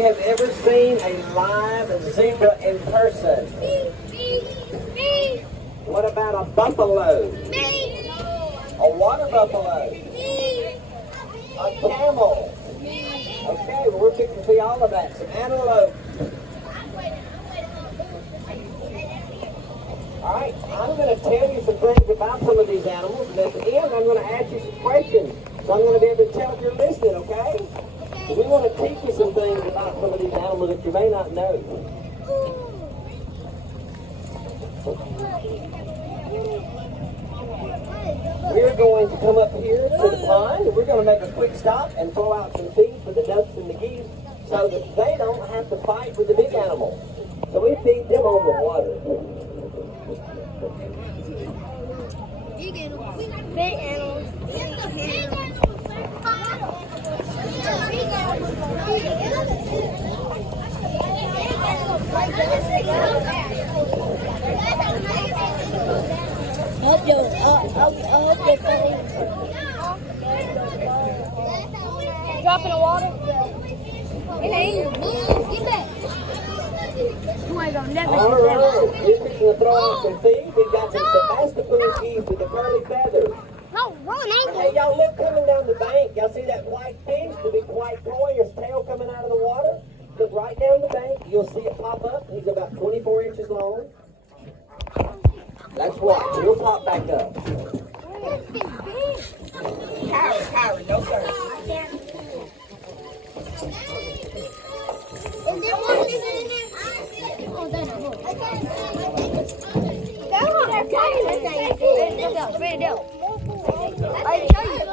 Have ever seen a live zebra in person? Me. What about a buffalo? Me. A water buffalo? Me. A camel? Okay, well, we're fixing to see all of that. Some antelope. All right, I'm going to tell you some things about some of these animals, and at the end, I'm going to ask you some questions. So I'm going to be able to tell if you're listening, okay? We want to teach you some things about some of these animals that you may not know. We're going to come up here to the pond, and we're going to make a quick stop and throw out some feed for the ducks and the geese so that they don't have to fight with the big animals. So we feed them on the water. Big animals. Drop in the water? It ain't. Get back. You ain't gonna never All right, we're fixing to throw out some feed. We've got some Sebastopol geese with the curly feathers. No, Ron ain't. Hey, y'all look coming down the bank. Y'all see that white fish, the big white toy, his tail coming out of the water? Look right down the bank. You'll see it pop up. He's about 24 inches long. That's right. He'll pop back up. Kyrie, no sir. Is there one in there? Oh, that's not. Spread it out. I tell you.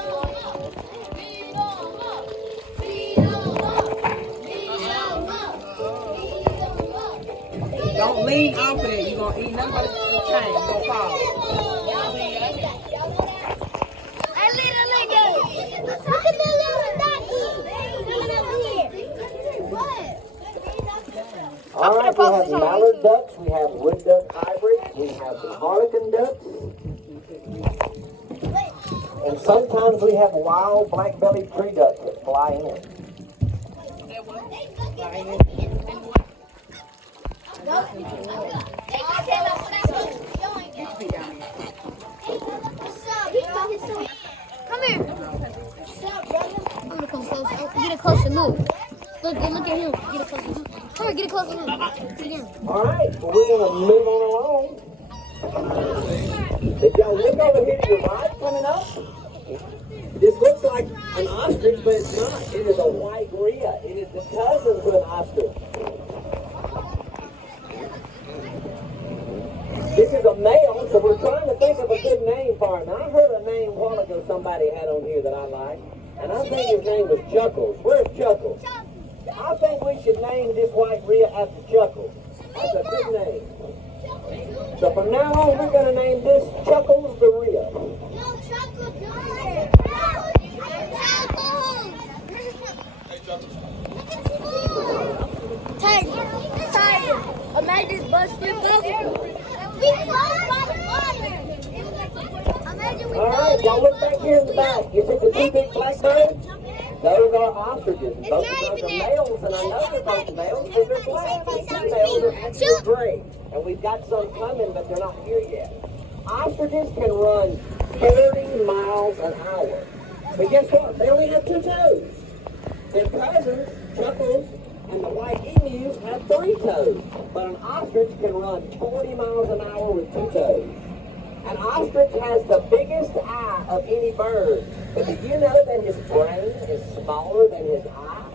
Don't lean off of it. You're going to eat nothing but a chain. You're going to fall. Look at the little ducky. All right, we have mallard ducks, we have wood duck hybrids, we have some harlequin ducks, and sometimes we have wild black-bellied tree ducks that fly in. Come here. I'm gonna come closer. Get a closer look. Look at him. Get a closer look. Come here, get a closer look. All right, well, we're going to move on along. If y'all look over here to your right coming up, this looks like an ostrich, but it's not. It is a white rhea. It is the cousin to an ostrich. This is a male, so we're trying to think of a good name for him. I heard a name a while ago somebody had on here that I like, and I think his name was Chuckles. Where's Chuckles? I think we should name this white rhea after Chuckles. That's a good name. So from now on, we're going to name this Chuckles the rhea. No, Chuckles. Tiger. Imagine this bus flip up. We close by the water. Imagine we All right, y'all look back here in the back. You see the two big black birds? Those are ostriches. Both of those are males, and I know they're both males because they're black. The females are actually gray. And we've got some coming, but they're not here yet. Ostriches can run 30 miles an hour. But guess what? They only have two toes. Their cousins, Chuckles, and the white emus have 3 toes. But an ostrich can run 40 miles an hour with 2 toes. An ostrich has the biggest eye of any bird. But did you know that his brain is smaller than his eye?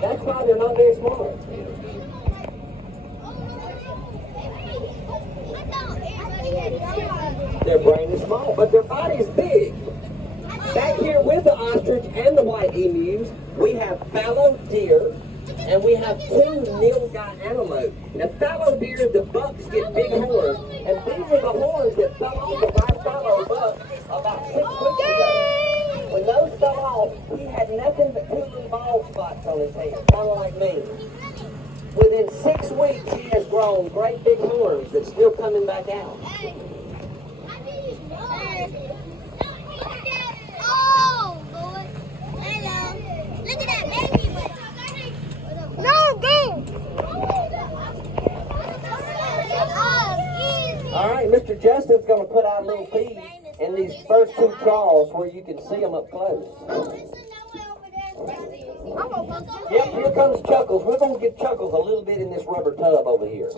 That's why they're not very smart. Their brain is small, but their body's big. Back here with the ostrich and the white emus, we have fallow deer, and we have 2 nilgai antelope. Now, fallow deer, the bucks get big horns, and these are the horns that fell off of our fallow buck about 6 weeks ago. When those fell off, he had nothing but 2 little bald spots on his head, kind of like me. Within 6 weeks, he has grown great big horns that's still coming back out. Oh, Lord. Hello. Look at that baby one. All right, Mr. Justin's going to put out little feet in these first two crawls where you can see them up close. Yep, here comes Chuckles. We're going to give Chuckles a little bit in this rubber tub over here.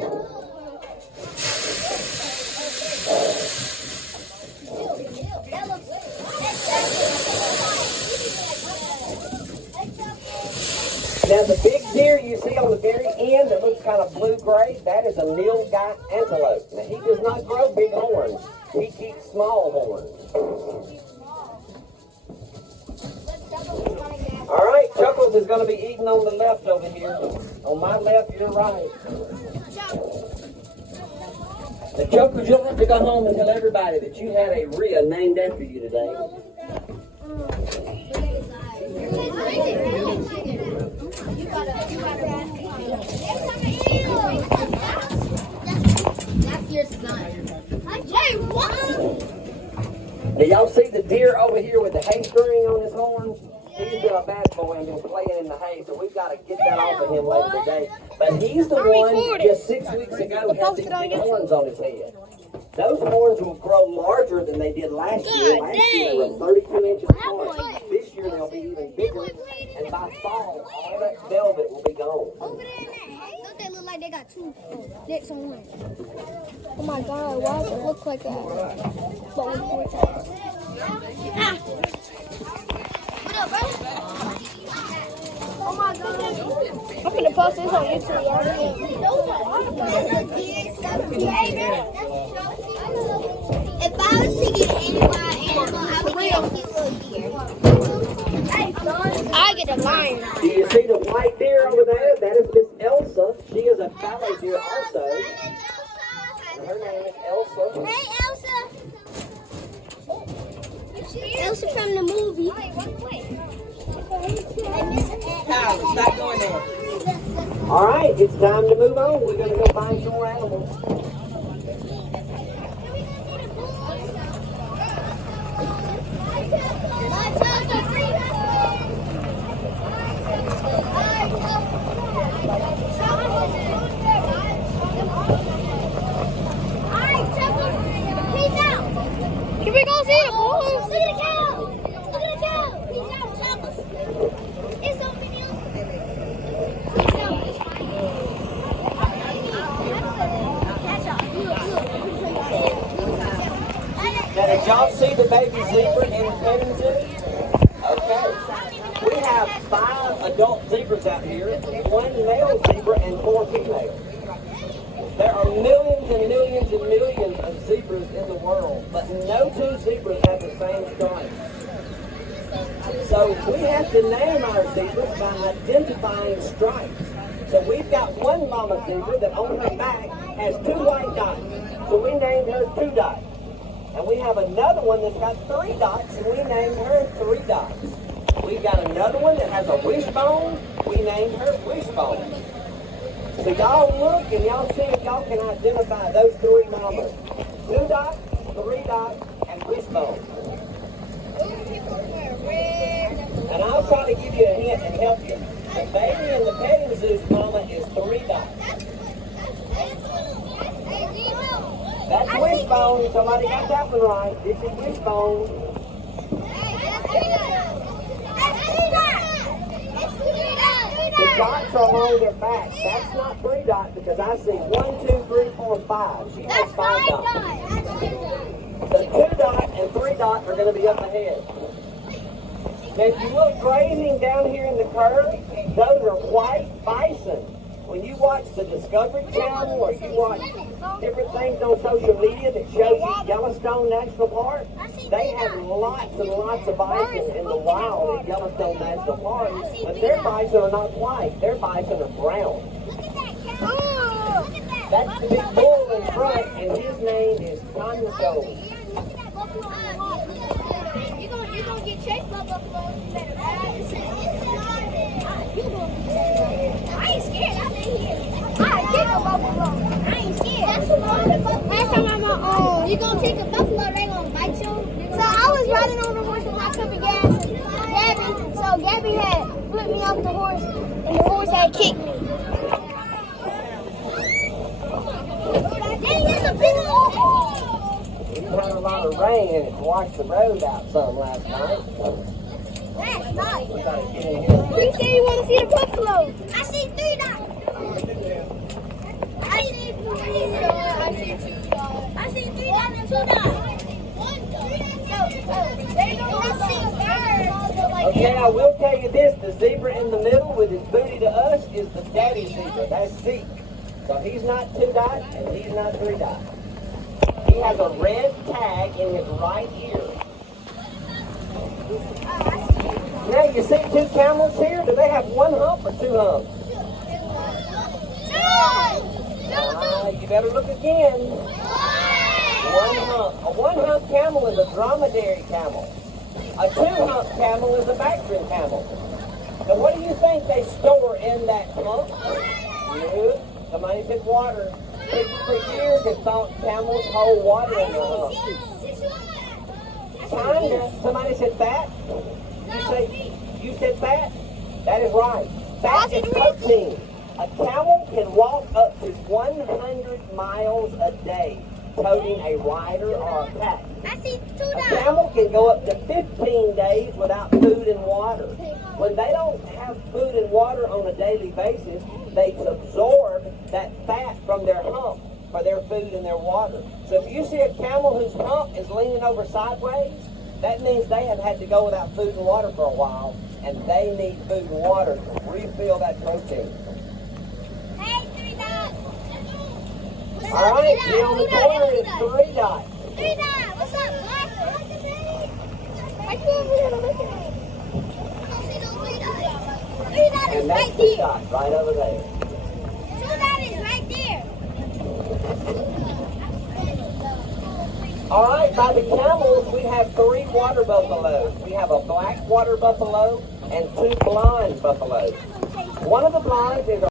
Now the big deer you see on the very end that looks kind of blue-gray, that is a Nilgate antelope. Now he does not grow big horns. He keeps small horns. All right, Chuckles is going to be eating on the left over here. On my left, your right. Now, Chuckles, you'll have to go home and tell everybody that you had a Rhea named after you today. That's your son. Wait, what? Now, y'all see the deer over here with the hay string on his horns? He's been a bad boy and been playing in the hay, so we've got to get that off of him later today. But he's the one just 6 weeks ago had these big horns on his head. Those horns will grow larger than they did last year. Last year they were 32 inches apart. This year they'll be even bigger, and by fall, all that velvet will be gone. Don't they look like they got two dicks on one? Oh my God, why does it look like that? But with four times. Ah. What up, bro? Oh my God. I'm gonna post this on YouTube, If I was to get any wild animal, I would get a cute little deer. I get a lion. Do you see the white deer over there? That is Miss Elsa. She is a fallow deer also. And her name is Elsa. Hey, Elsa. Elsa from the movie. Tyler, stop going there. All right, it's time to move on. We're going to go find some more animals. Can we go see it, boys? Look at the cow! Look at the cow! Peace out, Chuckles. It's something else. Peace out. Now, did y'all see the baby zebra in the petting zoo? Okay. We have 5 adult zebras out here, 1 male zebra and 4 females. There are millions and millions and millions of zebras in the world, but no 2 zebras have the same stripes. So we have to name our zebras by identifying stripes. So we've got one mama zebra that on her back has 2 white dots. So we named her 2 dots. And we have another one that's got 3 dots, and we named her 3 dots. We've got another one that has a wishbone. We named her wishbone. So y'all look and y'all see if y'all can identify those 3 mamas. 2 dots, 3 dots, and wishbone. And I'll try to give you a hint and help you. The baby in the petting zoo's mama is 3 dots. That's wishbone. Somebody got that one right. This is wishbone. The dots are along their back. That's not 3 dots because I see 1, 2, 3, 4, 5. She has 5 dots. So 2 dots and 3 dots are going to be up ahead. Now if you look grazing down here in the curve, those are white bison. When you watch the Discovery Channel or you watch different things on social media that shows you Yellowstone National Park, they have lots and lots of bison in the wild at Yellowstone National Park, but their bison are not white, their bison are brown. That's the big bull in front, and his name is Congo. You're gonna get chased by buffaloes. I ain't scared. I stay here. I kick a buffalo. I ain't scared. That's last time I'm on own. You gonna kick a buffalo? They gonna bite you. So I was riding on the horse with my cup of gas and Gabby. So Gabby had flipped me off the horse, and the horse had kicked me. lot of rain and it's washed the road out some last night. That's nice. We gotta get in here. You say you want to see the buffalo. I see 3 dots. I see 3 dots. I see 2 dots. I see 3 dots and 2 dots. Okay, I will tell you this. The zebra in the middle with his booty to us is the daddy zebra. That's Zeke. So he's not 2 dots and he's not 3 dots. He has a red tag in his right ear. Now you see 2 camels here? Do they have 1 hump or 2 humps? You better look again. 1 hump. A 1 hump camel is a dromedary camel. A 2 hump camel is a Bactrian camel. So what do you think they store in that hump? Good. Somebody said water. For years they thought camels hold water in their hump. Kinda. Somebody said fat. You said fat? That is right. Fat is protein. A camel can walk up to 100 miles a day toting a rider or a pack. I see 2 A dots. camel can go up to 15 days without food and water. When they don't have food and water on a daily basis, they absorb that fat from their hump for their food and their water. So if you see a camel whose hump is leaning over sideways, that means they have had to go without food and water for a while, and they need food and water to refill that protein. Hey, 3 dots. All right, here on the corner is 3 dots. 3 dots. What's up, Black? Why you over here looking at me? I don't see no 3 dots. 3 dots is And that's right 2 there. dots right over there. 2 dots is right there. All right, by the camels, we have 3 water buffaloes. We have a black water buffalo and 2 blonde buffaloes. One of the blondes is a